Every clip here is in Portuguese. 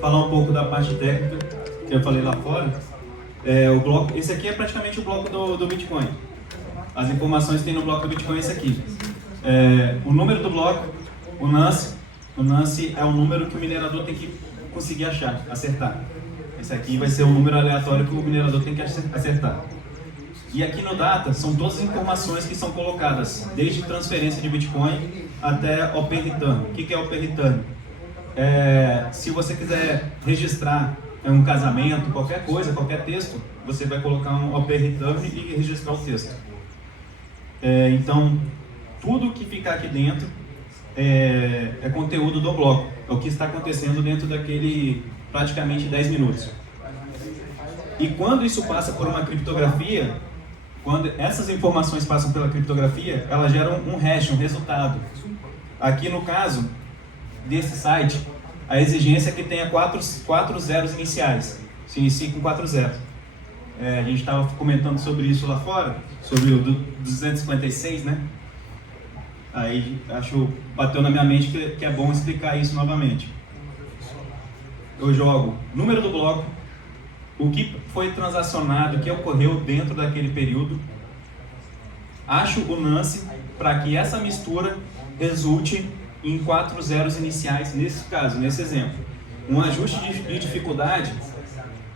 Falar um pouco da parte técnica que eu falei lá fora. O bloco, esse aqui é praticamente o bloco do Bitcoin. As informações que tem no bloco do Bitcoin é esse aqui. O número do bloco, o nonce. O nonce é o número que o minerador tem que conseguir achar, acertar. Esse aqui vai ser um número aleatório que o minerador tem que acertar. E aqui no data são todas as informações que são colocadas, desde transferência de Bitcoin até Open Return. O que é Open Return? Se você quiser registrar um casamento, qualquer coisa, qualquer texto, você vai colocar um Open Return e registrar o texto. Então, tudo que ficar aqui dentro é conteúdo do bloco. É o que está acontecendo dentro daquele praticamente 10 minutos. E quando isso passa por uma criptografia, quando essas informações passam pela criptografia, elas geram um hash, um resultado. Aqui no caso desse site, a exigência é que tenha quatro zeros iniciais. Se inicie com 4 zeros. A gente estava comentando sobre isso lá fora, sobre o 256, né? Aí bateu na minha mente que é bom explicar isso novamente. Eu jogo número do bloco, o que foi transacionado, o que ocorreu dentro daquele período, acho o nonce para que essa mistura resulte em 4 zeros iniciais, nesse caso, nesse exemplo. Um ajuste de dificuldade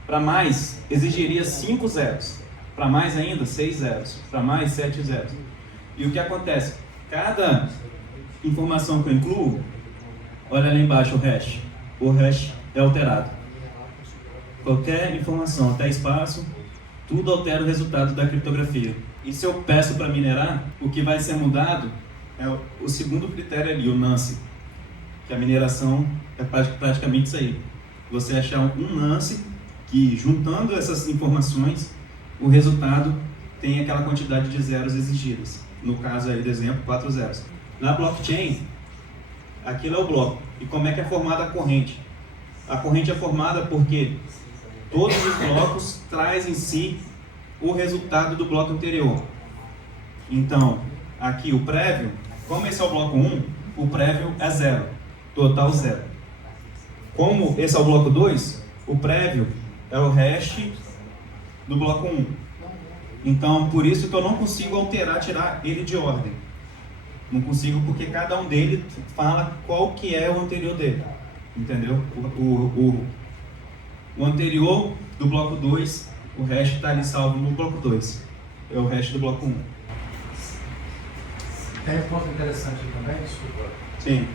para mais exigiria 5 zeros, para mais ainda 6 zeros, para mais 7 zeros. E o que acontece? Cada informação que eu incluo, olha lá embaixo o hash é alterado. Qualquer informação, até espaço, tudo altera o resultado da criptografia. E se eu peço para minerar, o que vai ser mudado é o segundo critério ali, o nonce, que a mineração é praticamente isso aí. Você achar um nonce que, juntando essas informações, o resultado tem aquela quantidade de zeros exigidas. No caso aí do exemplo, 4 zeros. Na blockchain, aquilo é o bloco. E como é que é formada a corrente? A corrente é formada porque todos os blocos trazem em si o resultado do bloco anterior. Então, aqui o prévio, como esse é o bloco 1, o prévio é 0, total 0. Como esse é o bloco 2, o prévio é o hash do bloco 1. Então, por isso que eu não consigo tirar ele de ordem. Não consigo porque cada um dele fala qual que é o anterior dele. Entendeu? O anterior do bloco 2, o hash está ali salvo no bloco 2. É o hash do bloco 1. Tem um ponto interessante aqui também, desculpa. Sim.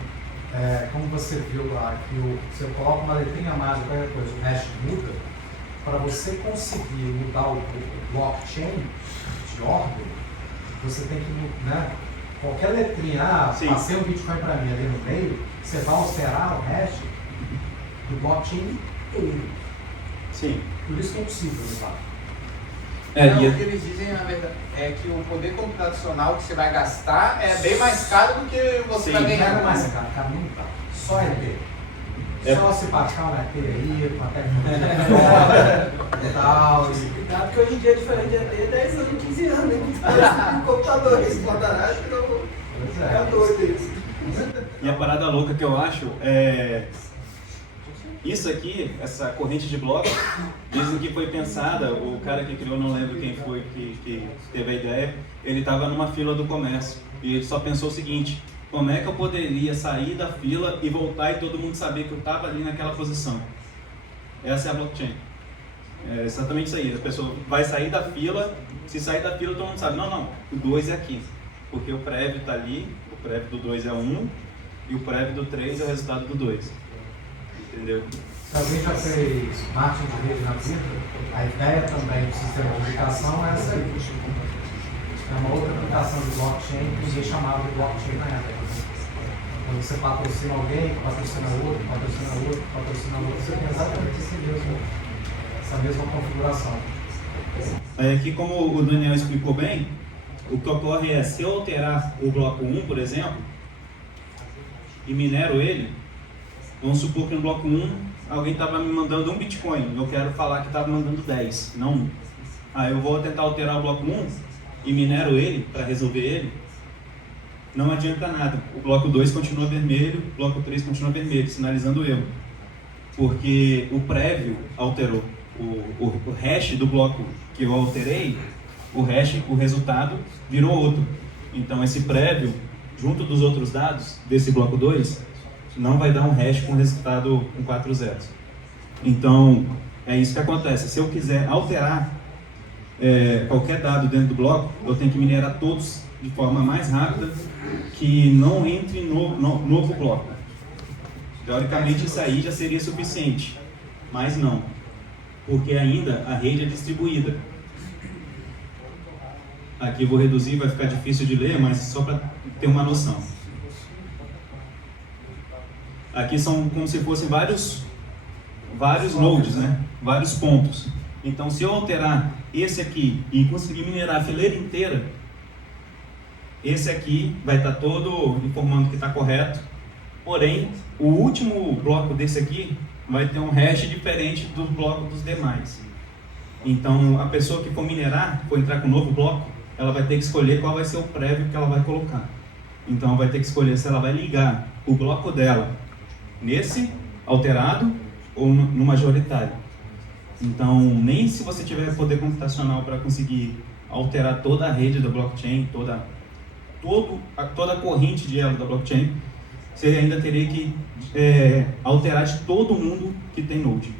Como você viu lá, que você coloca uma letrinha a mais ou qualquer coisa, o hash muda, para você conseguir mudar o blockchain de ordem, você tem que, né, qualquer letrinha, passei um Bitcoin para mim ali no meio, você vai alterar o hash do blockchain inteiro. Sim. Por isso que é impossível mudar. O que eles dizem, na verdade, é que o poder computacional que você vai gastar é bem mais caro do que você vai ganhar. Não é mais caro, não tá. Só ET. Só se baixar uma ET aí, com a tecnologia e tal. Cuidado que hoje em dia é diferente de ET, 10 anos, 15 anos, né? O computador explodará, acho que não fica doido isso. E a parada louca que eu acho isso aqui, essa corrente de blocos, dizem que foi pensada, o cara que criou, não lembro quem foi que teve a ideia, ele estava numa fila do comércio e ele só pensou o seguinte: como é que eu poderia sair da fila e voltar e todo mundo saber que eu estava ali naquela posição? Essa é a blockchain. É exatamente isso aí, a pessoa vai sair da fila, se sair da fila todo mundo sabe, não, o 2 é aqui, porque o prévio está ali, o prévio do 2 é 1 e o prévio do 3 é o resultado do 2. Entendeu? Se alguém já fez marketing de rede na vida, a ideia também do sistema de aplicação é essa aí. É uma outra aplicação de blockchain que ninguém chamava de blockchain na época. Quando você patrocina alguém, patrocina outro, você tem exatamente essa mesma configuração. Aí aqui, como o Daniel explicou bem, o que ocorre é, se eu alterar o bloco 1, por exemplo, e minero ele, vamos supor que no bloco 1 alguém estava me mandando 1 Bitcoin, eu quero falar que estava mandando 10, não 1. Aí eu vou tentar alterar o bloco 1 e minero ele para resolver ele, não adianta nada. O bloco 2 continua vermelho, o bloco 3 continua vermelho, sinalizando o erro. porque o prévio alterou. O hash do bloco que eu alterei, o resultado virou outro. Então esse prévio, junto dos outros dados desse bloco 2, não vai dar um hash com resultado com 4 zeros. Então é isso que acontece. Se eu quiser alterar qualquer dado dentro do bloco, eu tenho que minerar todos de forma mais rápida, que não entre no novo bloco. Teoricamente isso aí já seria suficiente, mas não, porque ainda a rede é distribuída. Aqui eu vou reduzir, vai ficar difícil de ler, mas só para ter uma noção. Aqui são como se fossem vários nodes, né? Vários pontos. Então, se eu alterar esse aqui e conseguir minerar a fileira inteira, esse aqui vai estar todo informando que está correto. Porém, o último bloco desse aqui vai ter um hash diferente do bloco dos demais. Então, a pessoa que for minerar, for entrar com um novo bloco, ela vai ter que escolher qual vai ser o prévio que ela vai colocar. Então, ela vai ter que escolher se ela vai ligar o bloco dela nesse alterado ou no majoritário. Então, nem se você tiver poder computacional para conseguir alterar toda a rede da blockchain, toda a corrente de elo da blockchain, você ainda teria que alterar de todo mundo que tem node,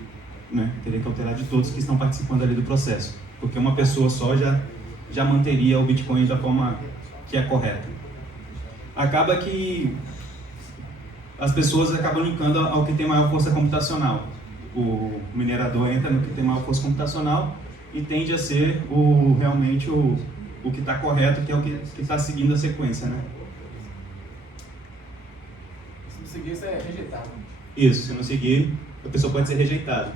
né? Teria que alterar de todos que estão participando ali do processo, porque uma pessoa só já manteria o Bitcoin da forma que é correta. Acaba que as pessoas acabam linkando ao que tem maior força computacional. O minerador entra no que tem maior força computacional e tende a ser realmente o que está correto, que é o que está seguindo a sequência, né? Se não seguir, isso é rejeitado. Isso, se não seguir, a pessoa pode ser rejeitada.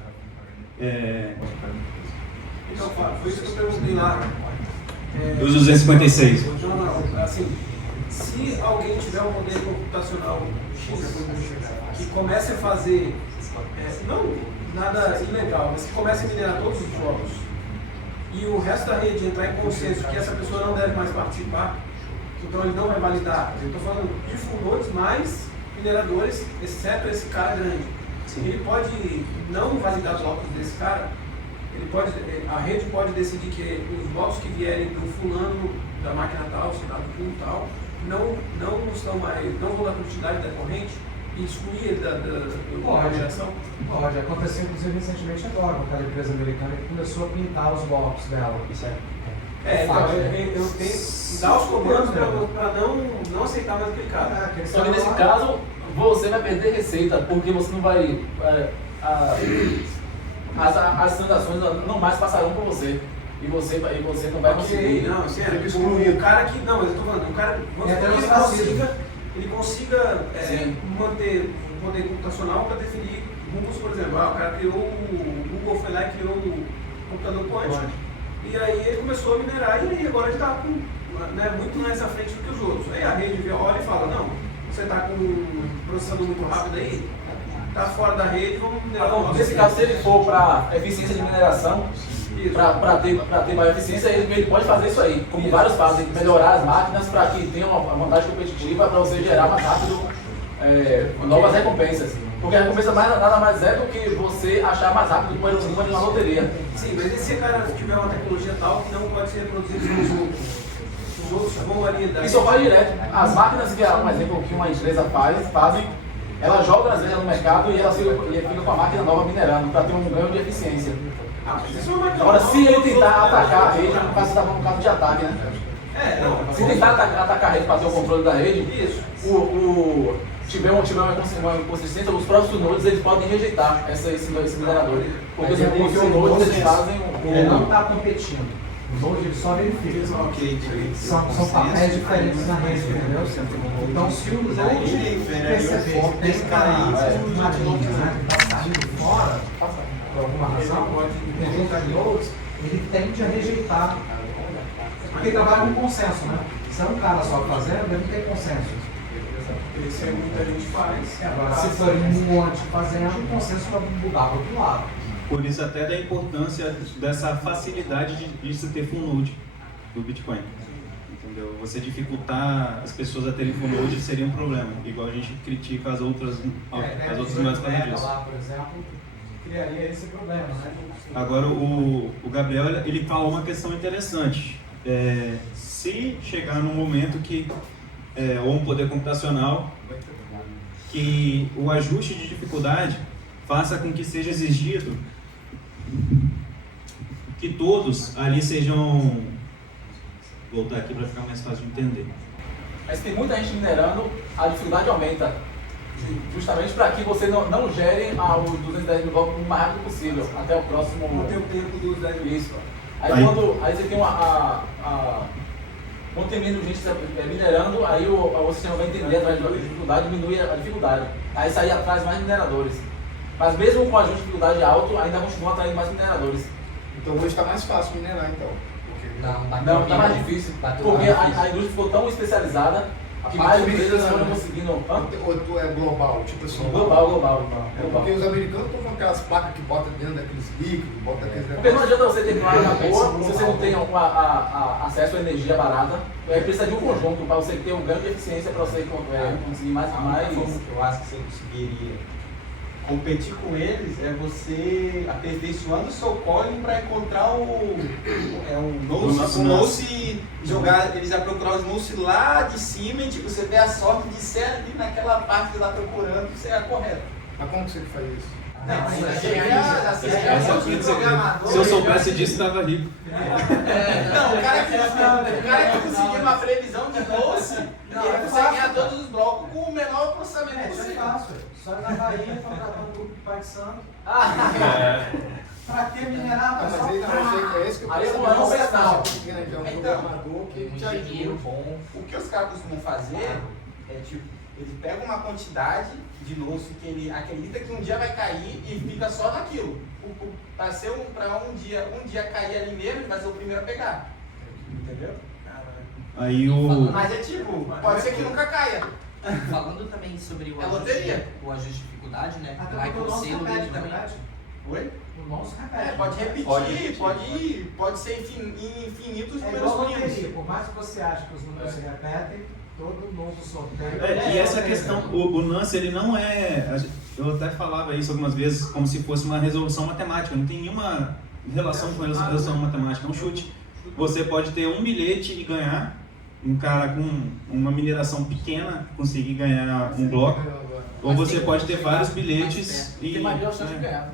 Então, foi isso que eu perguntei lá. Os 256. Não, assim, se alguém tiver um poder computacional X que comece a fazer, não nada ilegal, mas que comece a minerar todos os blocos e o resto da rede entrar em consenso que essa pessoa não deve mais participar, então ele não vai validar. Eu estou falando de full nodes mais mineradores, exceto esse cara grande. Sim. Ele pode não validar blocos desse cara. A rede pode decidir que os blocos que vierem do fulano da máquina tal, cidade do tal, não vão dar continuidade da corrente e excluir ele da geração? Pode. Aconteceu inclusive recentemente agora, com aquela empresa americana que começou a pintar os blocos dela. Isso é. Então, eu tenho que dar os comandos para não aceitar mais aquele cara. Só que nesse caso, você vai perder receita, porque você não vai... As transações não mais passarão por você. E você não vai conseguir. Não, o cara que. Não, mas eu estou falando, o cara. Ele consiga manter o poder computacional para definir rumos, por exemplo. O cara criou o Google, foi lá e criou o computador quântico. E aí ele começou a minerar e agora ele está muito mais à frente do que os outros. Aí a rede olha e fala: não, você está com um processador muito rápido aí, está fora da rede, vamos minerar. Nesse caso, se ele for para eficiência de mineração, para ter maior eficiência, ele pode fazer isso aí, como vários fazem, melhorar as máquinas para que tenha uma vantagem competitiva para você gerar mais rápido novas recompensas. Porque a recompensa nada mais é do que você achar mais rápido uma de uma loteria. Sim, mas e se o cara tiver uma tecnologia tal que não pode ser reproduzida pelos outros? Os outros vão ali dar. Isso ocorre direto. As máquinas que, um exemplo que uma empresa fazem, ela joga as vendas no mercado e ela fica com a máquina nova minerando para ter um ganho de eficiência. Agora, se ele tentar atacar a rede, no caso você está falando no caso de ataque, né? Se tentar atacar a rede para ter o controle da rede, tiver uma inconsistência, os próprios nodes eles podem rejeitar esse minerador. Porque os nodes eles fazem Ele não está competindo. O node ele só verifica. São papéis diferentes na rede, entendeu? Então, se o node perceber que tem uma linha que está saindo fora, por alguma razão, ele tende a rejeitar. Porque ele trabalha com consenso, né? Se é um cara só fazendo, ele não tem consenso. Isso aí muita gente faz. Agora, se for um monte fazendo, o consenso vai mudar para o outro lado. Por isso até da importância dessa facilidade de se ter full node do Bitcoin. entendeu? Você dificultar as pessoas a terem full node seria um problema, igual a gente critica as outras moedas por causa disso. Lá, por exemplo, criaria esse problema, né? Agora, o Gabriel, ele falou uma questão interessante. Se chegar num momento que, ou um poder computacional, que o ajuste de dificuldade faça com que seja exigido que todos ali sejam... Voltar aqui para ficar mais fácil de entender. Mas tem muita gente minerando, a dificuldade aumenta. Justamente para que você não gere os 210 mil blocos o mais rápido possível, até o próximo... Não tem o tempo dos 10 mil. Isso. Aí você tem quando tem menos gente minerando, aí o sistema vai entender através da dificuldade, diminui a dificuldade. Aí isso aí atrai mais mineradores. Mas mesmo com ajuste de dificuldade alto, ainda continuam atraindo mais mineradores. Então hoje está mais fácil minerar, então. Não, tá mais difícil. Porque a indústria ficou tão especializada que mais empresas estão conseguindo. Ou tu é global, tipo assim. Global. Porque os americanos estão com aquelas placas que botam dentro daqueles líquidos, botam aqueles Porque não negócios. adianta você ter placa na boa se você não tem acesso à energia barata. Aí precisa de um conjunto para você ter um ganho de eficiência para você conseguir mais. Eu acho que você conseguiria competir com eles é você aperfeiçoando o seu código para encontrar o Nose e jogar, eles já procurar os Nose lá de cima e tipo, você ter a sorte de ser ali naquela parte que está procurando ser a correta. Mas como que você faz isso? Se eu soubesse disso, estava rico. Não, o cara que conseguir uma previsão de Nose, ele consegue ganhar todos os blocos com o menor processamento Isso é possível. fácil. Só ir na Bahia, contratar um grupo de Pai de Santo. Pra que minerar? Mas aí não, é esse que eu Aí preciso. eu não sei não. Um Então, programador que te engenheiro ajuda. bom. O que os caras costumam fazer é tipo, ele pega uma quantidade de louço que ele acredita que um dia vai cair e fica só naquilo. Para um dia cair ali mesmo, ele vai ser o primeiro a pegar. Entendeu? Aí Mas é tipo, pode ser que nunca caia. Falando também sobre o É loteria. ajuste de dificuldade, né? Até O porque o Michael nosso Saylor repete, ele na também. verdade. Oi? O nosso repete. Pode repetir, pode ser infinitos É números igual primos. loteria. Por mais que você ache que os números se repetem, todo novo sorteio... e essa questão, o Nance, ele não eu até falava isso algumas vezes como se fosse uma resolução matemática, não tem nenhuma relação com resolução matemática, é um chute. Você pode ter um bilhete e ganhar, um cara com uma mineração pequena conseguir ganhar um bloco, ou você pode ter vários bilhetes e... Tem maior chance de ganhar.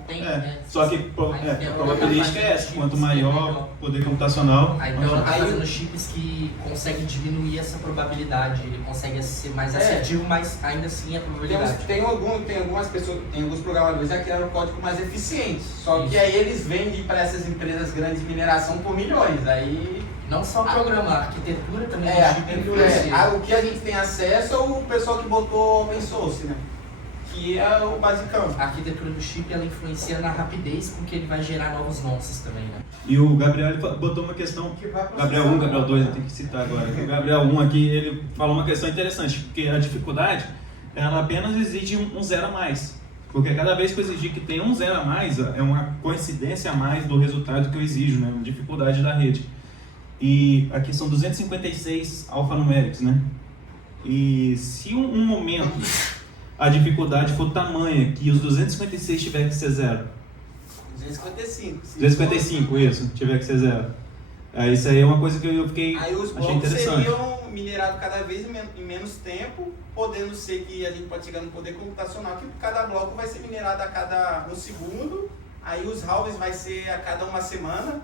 Só que a probabilística é essa, quanto maior poder computacional... Aí então ela tá fazendo chips que conseguem diminuir essa probabilidade, ele consegue ser mais assertivo, mas ainda assim a probabilidade. Tem algumas pessoas, tem alguns programadores já criaram código mais eficiente. Só que aí eles vendem para essas empresas grandes de mineração por milhões. Aí Não só o programa, a arquitetura também a do chip arquitetura, o que a gente tem acesso é o pessoal que botou open source, né? Que é o basicão. A arquitetura do chip ela influencia na rapidez com que ele vai gerar novos nonces também, né? E o Gabriel ele botou uma questão, Gabriel 1, Gabriel 2, eu tenho que citar agora. O Gabriel 1 aqui, ele falou uma questão interessante, porque a dificuldade, ela apenas exige um zero a mais. Porque cada vez que eu exigir que tenha um zero a mais, é uma coincidência a mais do resultado que eu exijo, né? Dificuldade da rede. E aqui são 256 alfanuméricos, né? E se um momento a dificuldade for tamanha que os 256 tiver que ser zero, 255. 255, isso, tiver que ser zero. Isso aí é uma coisa que eu fiquei, Aí os achei blocos interessante. seriam minerados cada vez em menos tempo, podendo ser que a gente pode chegar no poder computacional, que cada bloco vai ser minerado a cada um segundo, aí os halves vai ser a cada uma semana.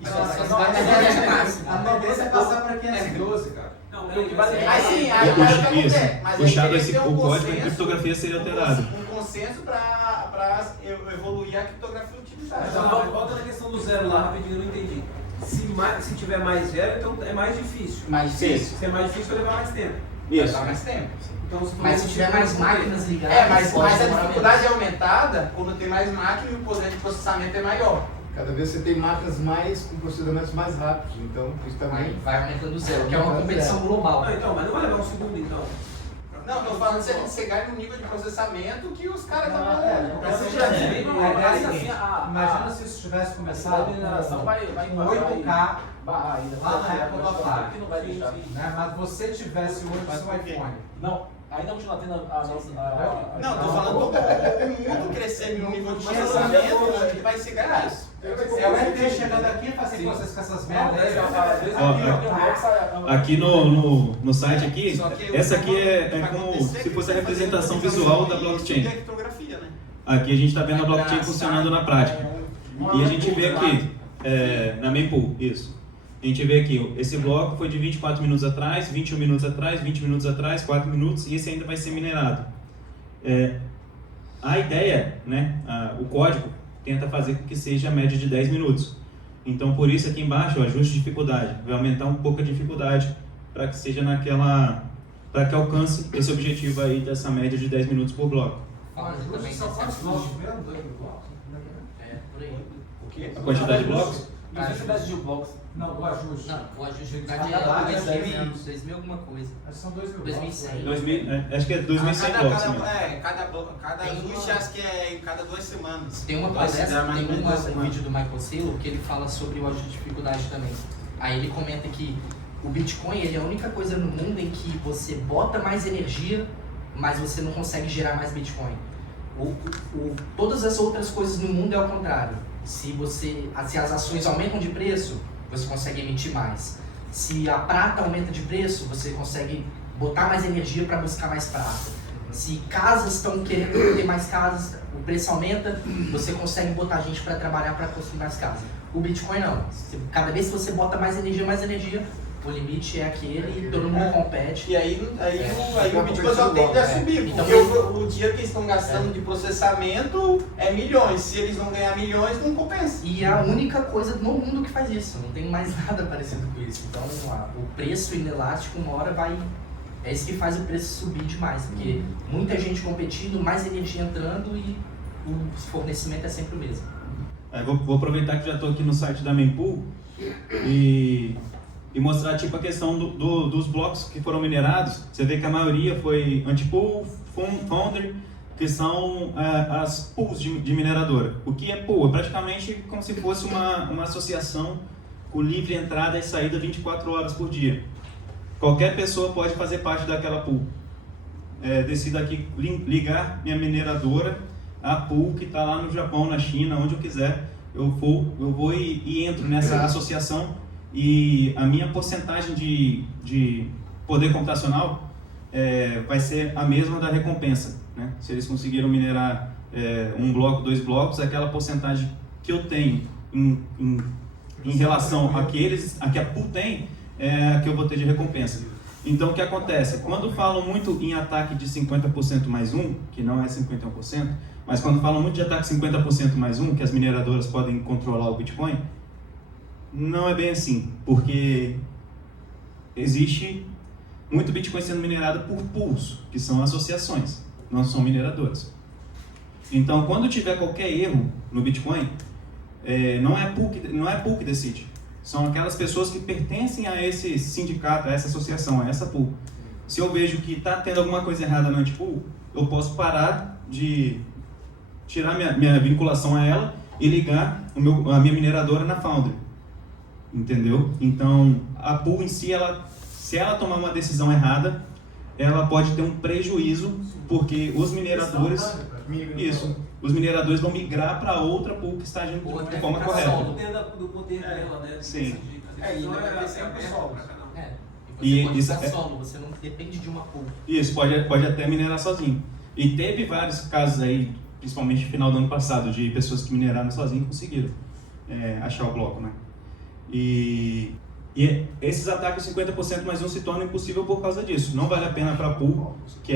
Isso Não, é não, só a tendência é passar para 512, cara. Não, Mas sim, aí Isso, o que acontece? Mas aí puxado teria que esse, ter um o código de consenso, criptografia seria alterado. um consenso para evoluir a criptografia utilizada. Então, volta na questão do zero lá, rapidinho, eu não entendi. Se tiver mais zero, então é mais difícil. Mais difícil. Se é mais difícil, vai levar mais tempo. Vai levar mais tempo. Então, se for Mas se tiver mais máquinas ligadas, Mas pode a demorar dificuldade é aumentada quando tem mais máquina e o poder de processamento é maior. Cada vez você tem máquinas com processamentos mais rápidos, então isso menos. também. Aí vai aumentando o zero, que é uma competição global. Não, então, mas não vai levar um segundo, então. Não, tô falando se a gente chegar no nível de processamento que os caras já Imagina se isso tivesse começado a mineração vai com 8K barrar ainda. Que não vai deixar. Né? Mas você tivesse hoje o seu iPhone. Não, ainda continua tendo a nossa. Não, tô falando o mundo crescer no nível de processamento, vai se ganhar isso. É o ET chegando aqui e fala assim, vocês com essas merdas aí. Aqui no site aqui, Só que essa aqui é vai como acontecer se que fosse a você vai representação fazer visual da de blockchain. criptografia, né? Aqui a gente está vendo a blockchain funcionando na prática. E a gente vê aqui, na mempool, isso. A gente vê aqui, esse bloco foi de 24 minutos atrás, 21 minutos atrás, 20 minutos atrás, 4 minutos, e esse ainda vai ser minerado. A ideia, né, o código, tenta fazer com que seja a média de 10 minutos. Então, por isso aqui embaixo, o ajuste de dificuldade. Vai aumentar um pouco a dificuldade para que seja para que alcance esse objetivo aí dessa média de 10 minutos por bloco. Falando também Só desse quantos blocos ajuste. mesmo? 2 blocos? Por aí. O quê? A quantidade de blocos? Quantidade de blocos. Não, o ajuste. Não, o ajuste de Ah, dificuldade tá, é é 2000 alguma coisa. Acho que são 2 mil 2100. 2000, acho que é 2.100 blocos mesmo. Cada Tem ajuste uma- acho que é cada 2 semanas. Tem uma Vai se palestra, dar mais tem ou menos um vídeo do Michael Saylor que ele fala sobre o ajuste de dificuldade também. Aí ele comenta que o Bitcoin ele é a única coisa no mundo em que você bota mais energia, mas você não consegue gerar mais Bitcoin. Todas as outras coisas no mundo é ao contrário. Se as ações aumentam de preço, você consegue emitir mais. Se a prata aumenta de preço, você consegue botar mais energia para buscar mais prata. Se casas estão querendo ter mais casas, o preço aumenta, você consegue botar gente para trabalhar para construir mais casas. O Bitcoin não. Cada vez que você bota mais energia, o limite é aquele e todo mundo compete. E aí o Bitcoin só tende a subir, Então, porque o dinheiro que eles estão gastando de processamento é milhões. Se eles não ganhar milhões, não compensa. E é a única coisa no mundo que faz isso, não tem mais nada parecido com isso. Então o preço inelástico uma hora vai... É isso que faz o preço subir demais, porque muita gente competindo, mais energia entrando e o fornecimento é sempre o mesmo. Vou aproveitar que já estou aqui no site da mempool e mostrar tipo a questão dos blocos que foram minerados. Você vê que a maioria foi anti-pool, foundry, que são as pools de mineradora. O que é pool? É praticamente como se fosse uma associação com livre entrada e saída 24 horas por dia. Qualquer pessoa pode fazer parte daquela pool. Decido aqui ligar minha mineradora à pool que está lá no Japão, na China, onde eu quiser. Eu vou e entro nessa associação e a minha porcentagem de poder computacional vai ser a mesma da recompensa, né? Se eles conseguiram minerar um bloco, 2 blocos, aquela porcentagem que eu tenho em relação a que a pool tem, é a que eu vou ter de recompensa. Então o que acontece? Quando falam muito em ataque de 50% mais 1, que não é 51%, mas quando falam muito de ataque 50% mais 1, que as mineradoras podem controlar o Bitcoin, não é bem assim, porque existe muito Bitcoin sendo minerado por pools, que são associações, não são mineradoras. Então, quando tiver qualquer erro no Bitcoin, não é pool que decide. São aquelas pessoas que pertencem a esse sindicato, a essa associação, a essa pool. Se eu vejo que está tendo alguma coisa errada no anti-pool, eu posso parar de tirar minha vinculação a ela e ligar a minha mineradora na Foundry. Entendeu? Então, a pool em si, se ela tomar uma decisão errada, ela pode ter um prejuízo, porque os mineradores vão migrar para outra pool que está agindo de forma correta. Do poder dela, né? Sim. E ainda vai ter sempre solo. E você pode isso usar solo, você não depende de uma pool. Isso, pode até minerar sozinho. E teve vários casos aí, principalmente no final do ano passado, de pessoas que mineraram sozinho e conseguiram achar o bloco, né? E esses ataques 50% mais 1 se tornam impossível por causa disso. Não vale a pena para a pool, que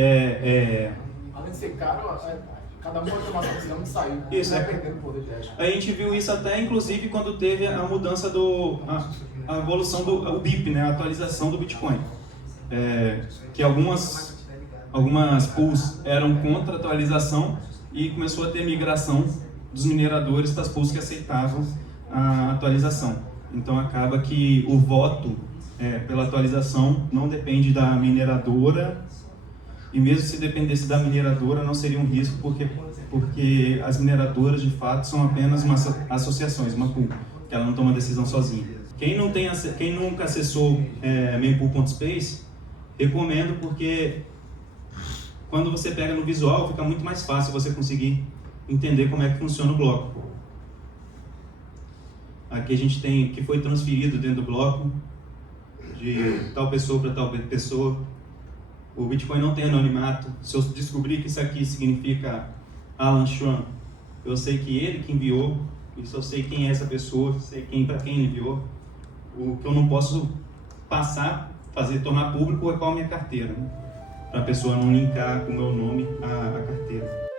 Além de ser caro, cada um pode tomar a decisão de sair. Isso, perdendo o poder de action. A gente viu isso até, inclusive, quando teve a mudança a evolução do BIP, né, a atualização do Bitcoin. Que algumas pools eram contra a atualização e começou a ter migração dos mineradores das pools que aceitavam a atualização. Então acaba que o voto pela atualização não depende da mineradora, e mesmo se dependesse da mineradora não seria um risco, porque as mineradoras de fato são apenas associações, uma pool, que ela não toma decisão sozinha. Quem nunca acessou mempool.space, recomendo, porque quando você pega no visual fica muito mais fácil você conseguir entender como é que funciona o bloco. Aqui a gente tem o que foi transferido dentro do bloco, de tal pessoa para tal pessoa. O Bitcoin não tem anonimato. Se eu descobrir que isso aqui significa Alan Schramm, eu sei que ele que enviou, isso eu sei quem é essa pessoa, sei para quem ele enviou. O que eu não posso tornar público é qual a minha carteira, né? Para a pessoa não linkar o meu nome à carteira.